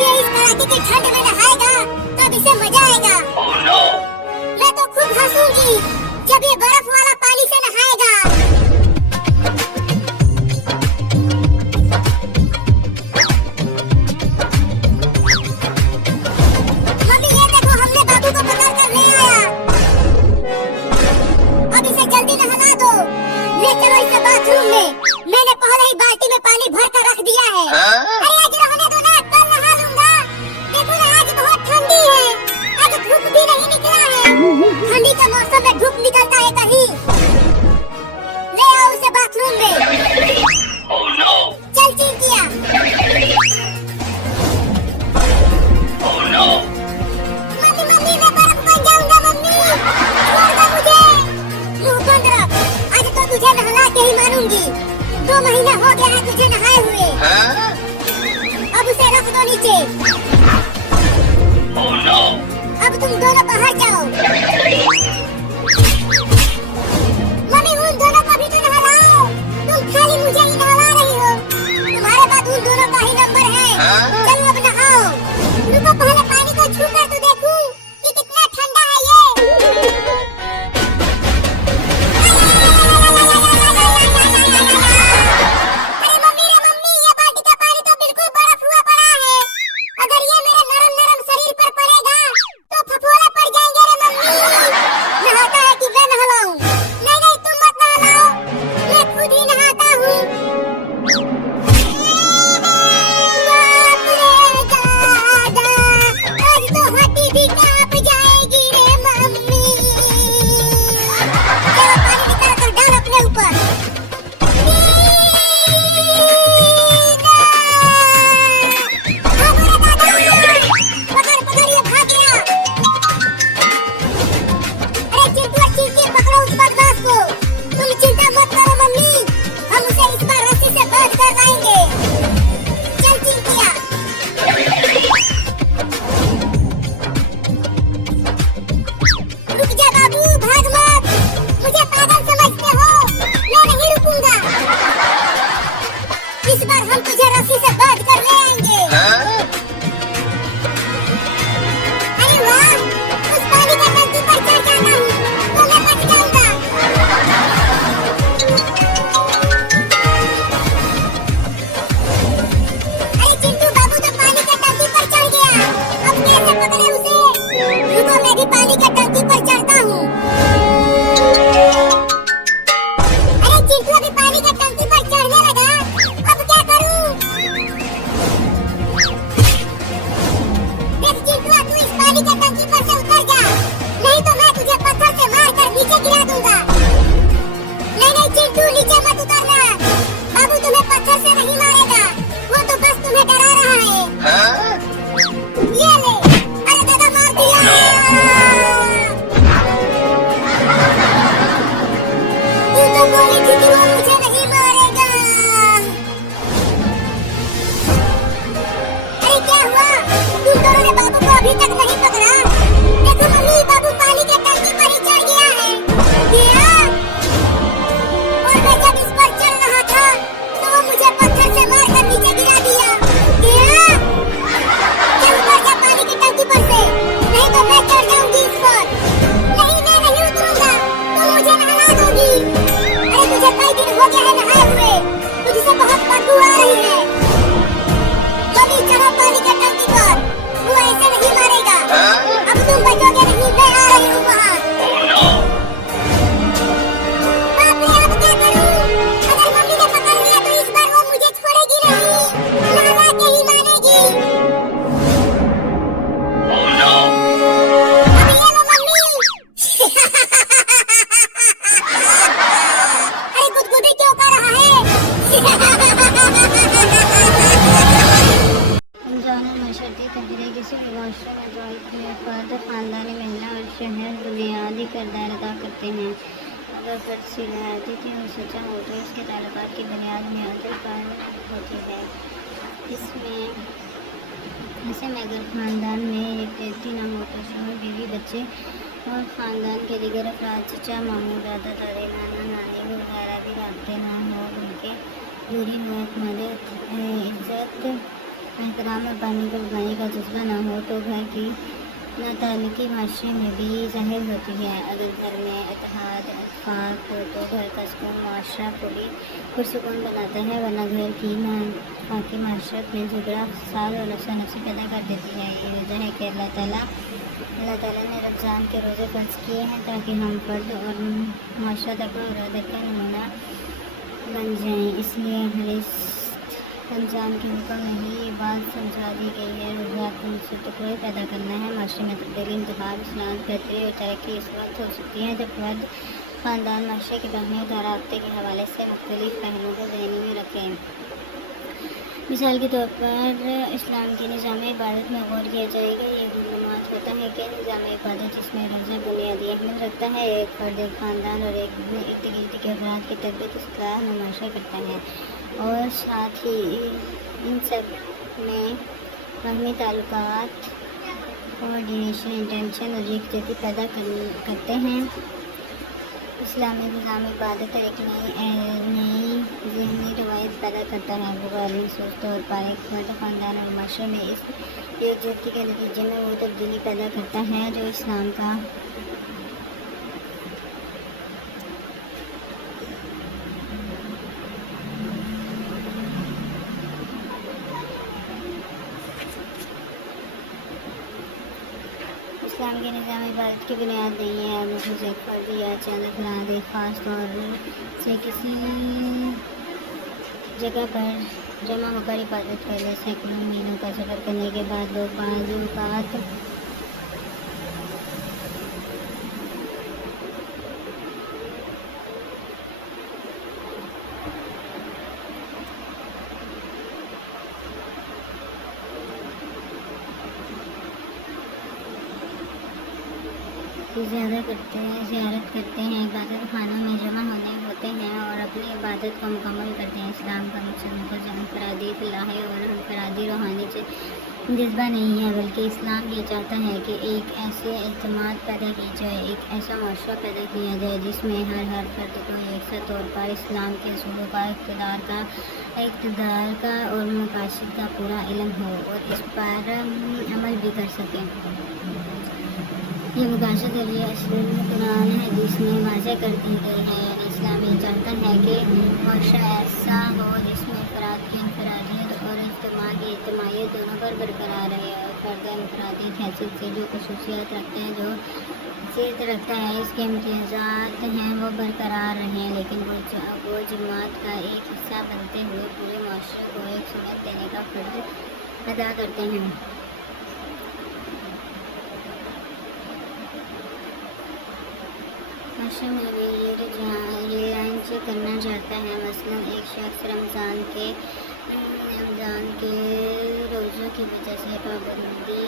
जब ये इस कड़ाके की ठंड में नहाएगा तब इसे मजा आएगा। Oh no! मैं तो खूब हंसूंगी जब ये बर्फ वाला पानी से नहाएगा। मम्मी ये देखो हमने बाबू को पकड़ कर ले आया। अब इसे जल्दी नहला दो। ले चलो इसे बाथरूम में। मैंने पहले ही बाल्टी में पानी भर कर रख दिया है। अरे आज रहने दो ना, कल नहा लूंगा। देखो ना आज बहुत ठंडी है। आज धूप भी नहीं निकला है। ठंडी के मौसम में धूप निकलता है कहीं। ले आओ उसे बाथरूम में। Oh no! चल चिंकिया। Oh no! मम्मी मम्मी मैं बर्फ बन जाऊंगा मम्मी। छोड़ दो मुझे। मुंह बंद रख। आज तो तुझे नहला के ही मानूंगी। 2 महीना हो गया है तुझे नहाए हुए। अब उसे रख दो नीचे। Oh no! अब तुम दोनों बाहर जाओ। मम्मी उन दोनों को भी तो नहलाओ। तुम खाली मुझे ही नहला रही हो। तुम्हारे पास उन दोनों का ही नंबर है। चलो अब नहाओ। रुको पहले पानी को छू कर तो देखूं कि कितना ठंडा है ये। अरे मम्मी रे मम्मी ये बाल्टी का पानी तो बिल्कुल बर्फ हुआ पड़ा है। अगर ये मेरे नरम नरम शरीर पर पड़ेगा तो फफोले पड़ जाएंगे रे मम्मी। नहाता है कि मैं नहलाऊं? नहीं नहीं तुम मत नहलाओ, मैं खुद ही नहाता हूँ। बाप रे दादा, आज तो हड्डी भी कांप जाएगी रे मम्मी। चलो पानी निकाल कर डाल अपने ऊपर। पकड़ पकड़ ये भाग गया। अरे चिंटू और चिंकी पकड़ो उस बदमाश को। तुम चिंता मत करो मम्मी, हम उसे इस बार रस्सी से बांध कर लाएंगे। चल चिंकिया। रुक जा बाबू, भाग मत। मुझे पागल समझते हो? मैं नहीं रुकूंगा। इस बार हम तुझे रस्सी से बांध कर ले आएंगे। अरे वाह, उस पानी के टंकी पर चढ़ जाता हूँ तो मैं बच जाऊंगा। अरे चिंटू बाबू तो पानी के टंकी पर चढ़ गया। अब कैसे पकड़े उसे? रुको मैं भी पानी के टंकी पर चढ़ता हूँ। अरे चिंटू अभी पानी के टंकी पर चढ़ने लगा। अब क्या करूँ? देख चिंटू तू इस पानी के टंकी पर से उतर जा, नहीं तो मैं तुझे पत्थर से मार कर नीचे गिरा दूंगा। नहीं नहीं चिंटू नीचे मत उतरना। बाबू तुम्हें पत्थर से नहीं मारेगा, वो तो बस तुम्हें डरा रहा है। ये ले। अरे दादा मार दिया। तू तो बोली थी कि वो मुझे नहीं मारेगा। अरे क्या हुआ? तुम दोनों ने बाबू को अभी तक नहीं पकड़ा? देखो मम्मी बाबू पानी के टंकी पर ही चढ़ गया है। गया? और मैं जब इस पर चल रहा था तो वो मुझे पत्थर से मार कर नीचे गिरा दिया। गया? चल ऊपर जा पानी की टंकी पर से, नहीं तो मैं चढ़ जाऊंगी इस पर। नहीं मैं नहीं उतरूंगा, तुम मुझे नहला दोगी। अरे मुझे कई दिन हो गए हैं नहाए हुए, मुझसे बहुत बदबू आ रही है। जल्दी चढ़ो पानी के टंकी पर, वो ऐसे नहीं मारेगा। अब तुम बचोगे नहीं, मैं आ रही हूँ वहाँ। Oh no! बाप रे अब क्या करूँ? अगर मम्मी ने पकड़ लिया तो इस बार वो मुझे छोड़ेगी नहीं, नहला के ही मानेगी। Oh no! अब ये लो मम्मी। अरे गुदगुदी क्यों कर रहा है? रमजान मशरती तहरीक किसी भी माशरे में जो एक फ़र्द ख़ानदानी महिला और शहर बुनियादी किरदार अदा करते हैं। अगर फ़र्द सिलाहती थी और सच्चा हो तो इसके ताल्लुकात की बुनियाद में अदल पर होती है। इसमें ऐसे में अगर ख़ानदान में एक व्यक्ति नाम होता शोहर बीवी बच्चे और ख़ानदान के दीगर अफराद चचा मामू दादा दादी नाना नानी वगैरह भी रखते ना हो, उनके दूरी हो, हमारे इज्जत एहतराम और पानी को उगाने का जज्बा न हो तो घर की नाताल्लुकी माशरे में भी ज़ाहिर होती है। अगर घर में इत्तेहाद इत्तेफाक हो तो घर का सुकून माशरा को भी पुरसुकून बनाता है, वरना घर की नापाकी माशरत में झगड़ा फसाद और नफसा-नफसी पैदा कर देती है। ये वजह है कि अल्लाह ताला ने रमज़ान के रोज़े फ़र्ज़ किए हैं ताकि हम फ़र्द और माशरा तक़वा और अदब का नमूना बन जाएँ। इसलिए हर रमज़ान के हुक्म में ही ये बात समझा दी गई है। रोज़ात से तक़वा पैदा करना है। माशरे में तब्दीली, इंतखाब, इस्लाह, बेहतरी और तरक्की इस वक्त हो सकती है जब फ़र्द, ख़ानदान, माशरे की अहमियत और राब्ते के हवाले से मुख्तलिफ़ पहलुओं को ज़हन में रखें। मिसाल के तौर पर इस्लाम के निज़ाम इबादत में गौर किया जाएगा। ये गुलनुमात होता है कि निज़ाम इबादत जिसमें रोज़ा बुनियादी अहमियत रखता है, एक फ़र्द, एक ख़ानदान और एक इर्द-गिर्द के अफराद की तरबियत, इस्लाह, नुमाइश करता है और साथ ही इन सब में बाहमी ताल्लुकात, कोऑर्डिनेशन, इंटेंशन और यकजहती पैदा करते हैं। इस्लामी निज़ाम इबादत एक नई ज़हनी रवायत पैदा करता है। बुग़ार महसूस तौर पर एक फ़र्द, ख़ानदान और माशरे में इस यकजहती के नतीजे में वो तब्दीली पैदा करता है जो इस्लाम का इस्लाम के निज़ाम इबादत की बुनियाद नहीं है। महसूस एक फ़र्द या चंद अफराद एक ख़ास तौर से किसी जगह पर जमा होकर इबादत कर ले। सैकड़ों मीलों का सफ़र करने के बाद लोग बाज़ औक़ात ज़ियारत करते हैं, इबादत खानों में जमा होते हैं और अपनी इबादत को मुकम्मल करते हैं। इस्लाम का मकसद महज इनफरादी इलाही और इनफरादी रूहानी जज्बा नहीं है, बल्कि इस्लाम ये चाहता है कि एक ऐसे इज्तिमात पैदा की जाए, एक ऐसा माशरा पैदा किया जाए जिसमें हर फ़र्द को यकसा तौर पर इस्लाम के असूलों का, इक़्तिदार का और मकासद का पूरा इल्म हो और इस पर अमल भी कर सकें। ये मकासद और ये असूल कुरान हदीस में वाज़ेह कर दी गई है। यानी इस्लाम ये चाहता है कि माशरा ऐसा हो जिसमें अफराद की इनफरादियत और इज्तिमा की इज्तिमाइयत दोनों पर बरकरार रहे और फ़र्द इनफरादी हैसियत से जो ख़ुसूसियात रखते हैं, जो सीरत रखता है, इसके इम्तियाज़ात हैं वो बरकरार रहें, लेकिन वो जमात का एक हिस्सा बनते हुए पूरे माशरे को एक सुन्नत देने का फ़र्ज़ अदा करते हैं। माशरे में भी ये आइंस करना चाहता है। मसलन एक शख्स रमज़ान के रोज़ों की वजह से पाबंदी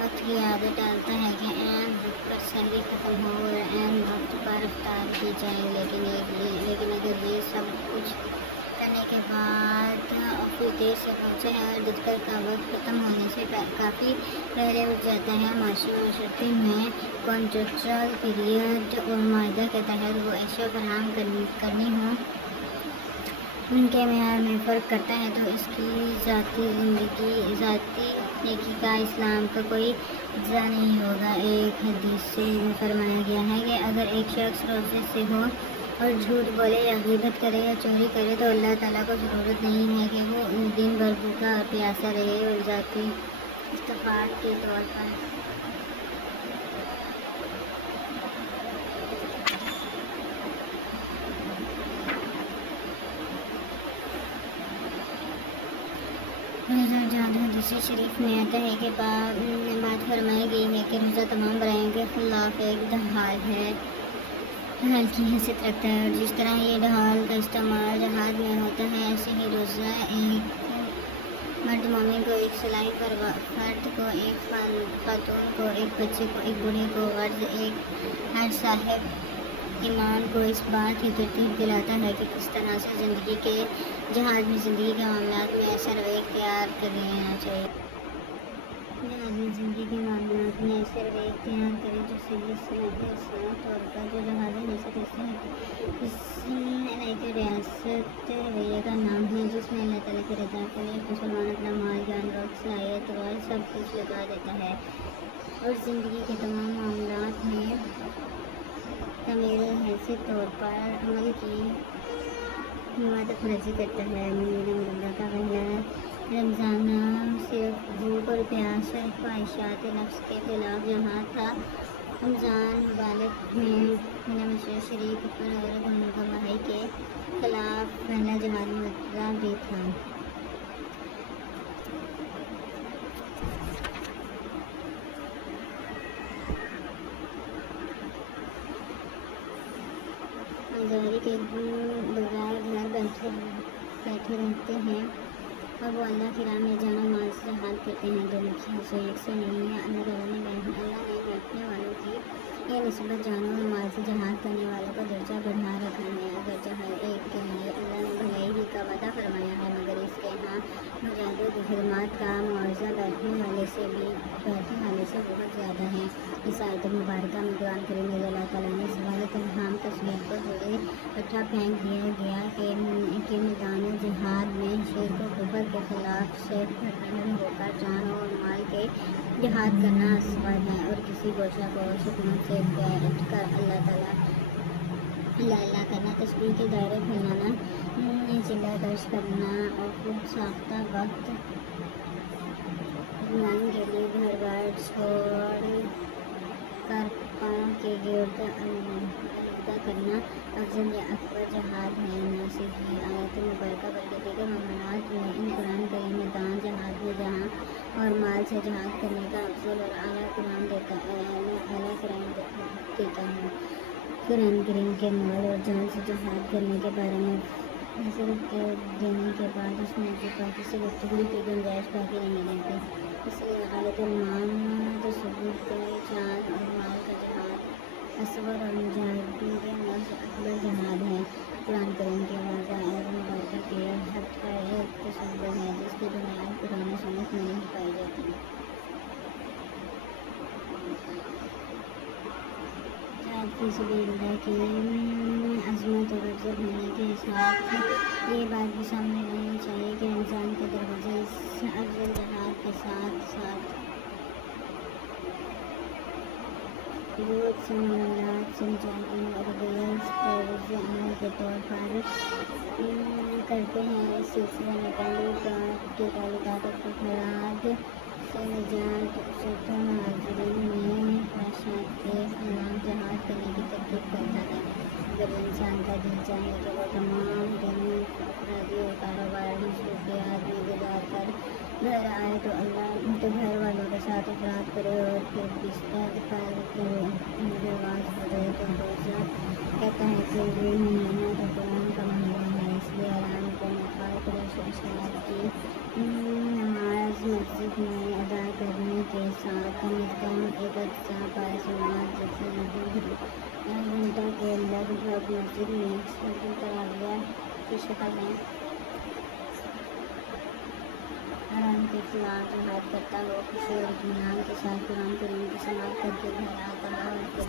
वक्त की आदत डालता है कि ऐन वक्त पर सहरी ख़त्म हो और ऐन वक्त पर इफ्तार की जाए, लेकिन अगर ये सब कुछ करने के बाद ऑफिस देर से पहुँचे हैं और दोपहर का वक्त ख़त्म होने से काफ़ी पहले उठ जाता है। माशरती में कॉन्ट्रेक्चुअल पीरियड और माहदा के तहत वो अशिया फराहम करनी हो उनके मेयार में फ़र्क करता है, तो इसकी ज़ाती नेकी का इस्लाम का कोई इज्जा नहीं होगा। एक हदीस से फरमाया गया है कि अगर एक शख्स रोज़े से हो और झूठ बोले या ग़ीबत करे या चोरी करे तो अल्लाह ताला को ज़रूरत नहीं है कि वो दिन भर भूखा और प्यासा रहे और ज़ाती इस्तग़फ़ार के तौर पर हदीस शरीफ में आता है कि बात फरमाई गई है कि रोज़ा तमाम बुराइयों के ख़िलाफ़ एक ढाल है, ढाल की हैसियत रखता है और जिस तरह ये ढाल का इस्तेमाल जहाज़ में होता है, ऐसे ही रोज़ा एक मर्द मोमिन को, एक सलाई फ़र्द को, एक खातून को, एक बच्चे को, एक बूढ़े को, वर्ज़ एक हर साहिब ईमान को इस बात की तरतीब दिलाता है कि किस तरह से ज़िंदगी के जहाज़ में ज़िंदगी के मामलात में ऐसा रवैया इख्तियार कर लेना चाहिए। आदमी ज़िंदगी के मामलात में ऐसे रवैये इख्तियार करे जो सही तौर पर जो जहाज़ हैसियत एक रियासत रवैये का नाम है जिसमें अल्लाह ताला की रज़ा के लिए मुसलमान अपना माल जान वक्त सलाहियत और सब कुछ लगा देता है और ज़िंदगी के तमाम मामलात में तमीर हैसियत तौर पर अमल की हिमायत फर्जी करता है। महीना मुबारक का पहला रमज़ाना सिर्फ भूख और प्यास और ख्वाहिशात नफ्स के खिलाफ जहाँ था, रमज़ान मुबारक में मशहूर शरीफ और गुनाहगारी के खिलाफ पहला जहाद मुतला भी था। आज़ादी के बगैर घर बैठे रहते हैं और वो अल्लाह की राह में जाना माल से जहाद करते हैं। दोनों की हंसो एक से नहीं है। अल्लाह ने बैठने वालों की ये निस्बत जानों और माल से जहाद करने वालों का दर्जा बढ़ा रखा है। अगर हर एक के लिए अल्लाह ने भलाई ही का वादा फरमाया है, मगर इसके यहाँ मुजाहिदों की खिदमत का मुआवजा बैठने वाले से बहुत ज़्यादा है। इस आयत मुबारक में कुरान करीम में अल्लाह ताला ने सवाल तस्वीर को जोड़े इकट्ठा फेंक दिया गया कि मैदान जिहाद में शेर को कुफर के खिलाफ से होकर जान और माल के जिहाद करना असवाब है और किसी गोशा को सुकून से बैठ कर अल्लाह करना, तस्बीह के दायरे फैलाना, चिल्ला दर्ज करना और खुद साख्ता वक्त मान के लिए घर बार छोड़ कर पाँव के गिरद अलविदा करना अफजल या अकबर जहाद है। न सिर्फ ये आयत मुबारक बल्कि दीगर मामलात में इन कुरान करीम में दान जहाद में जहाँ और माल से जहाद करने का अफजल और आला कुरान देता है। कुरान करीम के माल और जान से जहाद करने के बारे में हजरत देने के बाद उस मौके पर किसी गुफ्तगू की गुंजाइश बाकी नहीं रहती। इसलिए गालिबुल सबूत जान और माल का जहाद असवर और मुजाहिदीन के अंदर से अकबर जहाद है। कुरान करीम के वाज़ह मुबारक के हक का एक तस्वीर है जिसकी बुनियाद कुरान सुन्नत में नहीं पाई जाती। की सबीलिल्लाह की अज़मत और अफजल होने के साथ ये बात भी सामने रहनी चाहिए कि रमज़ान के दरवाजे इस अफजल जहाद के साथ साथ बहुत से मामलात से मुजाहिदीन और गैर अमल के तौर पर करते हैं। इस सिलसिले में ताल्लुकात और फराद से निजात हाजिरीन में ख्वाहिशात के खिलाफ जहाद करने की तरकीब करता है। अगर इंसान का दिल चाहे कि वो तमाम दिन अफरादी और कारोबार मसरूफियात में गुजार कर घर आए तो घर वालों के साथ अफराद करे और फिर बिस्तर पर रिवाज हो जाए तो रोज़ा कहता है कि ये महीना तो कुरान का महीना है, इसलिए आराम को मुखालिफ की नमाज मस्जिद में अदा करने के साथ कम अज़ कम एक अच्छा पासमात जैसे घंटा के लगभग मस्जिद में तराविया की शक्ल में आराम के खिलाफ जहाद करता हो, खुशी और इत्मीनान के साथ कुरान करीम की समाअत करके घर आता है और फिर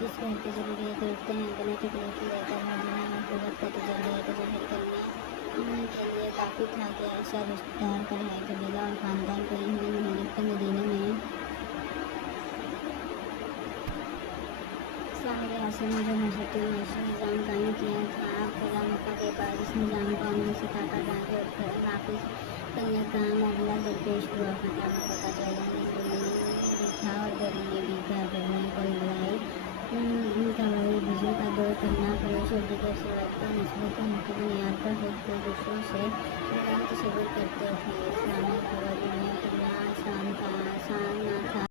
जिस घर की ज़रूरियत रखते हैं अपने तकलीफ लेकर मदीना में कुव्वत का तजर्बा ज़ाहिर करने के लिए काफ़ी था कि ऐसा रिश्तेदार का है कबीला और ख़ानदान को हिंदी महीने के मदीने में इस्लामी रियासत में जो मशरक़ी निज़ाम कायम किया था, फ़िज़ा मक्का के बाद इस निज़ाम को अमली सतह पर लाने और नाफिज़ करने का मामला दरपेश हुआ। फ़िज़ा मक्का का चैलेंज था और गर्मी भी था। गर्मी को लड़ाई कवाई वज़ू का दौर करना, फरोश और दीगर शराइत पर निस्बत की बुनियाद पर खुद को दूसरों से तसव्वुर करते